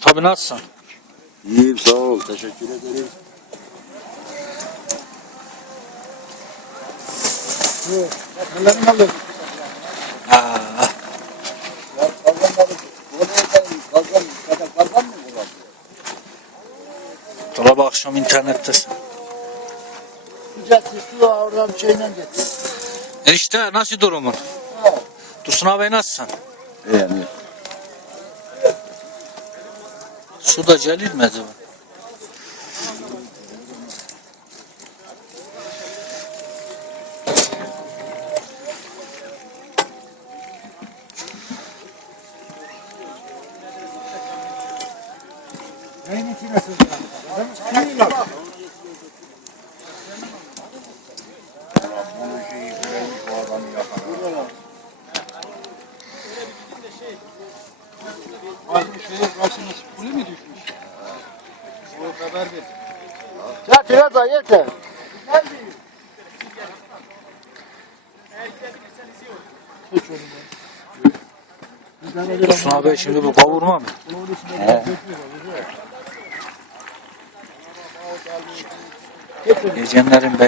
Tabii nasılsın? İyiyim sağ ol. Teşekkür ederim. Mı kullandı? dolabı akşam internettesin. Sıcak su oradan şeyle getir. Enişte nasıl durumun? Dursun abi nasılsın? Yani. Su da celil mi acaba? Neyin içine? Şeye olmuyor. Dursun abi şimdi bu kavurma mı? Gecenin be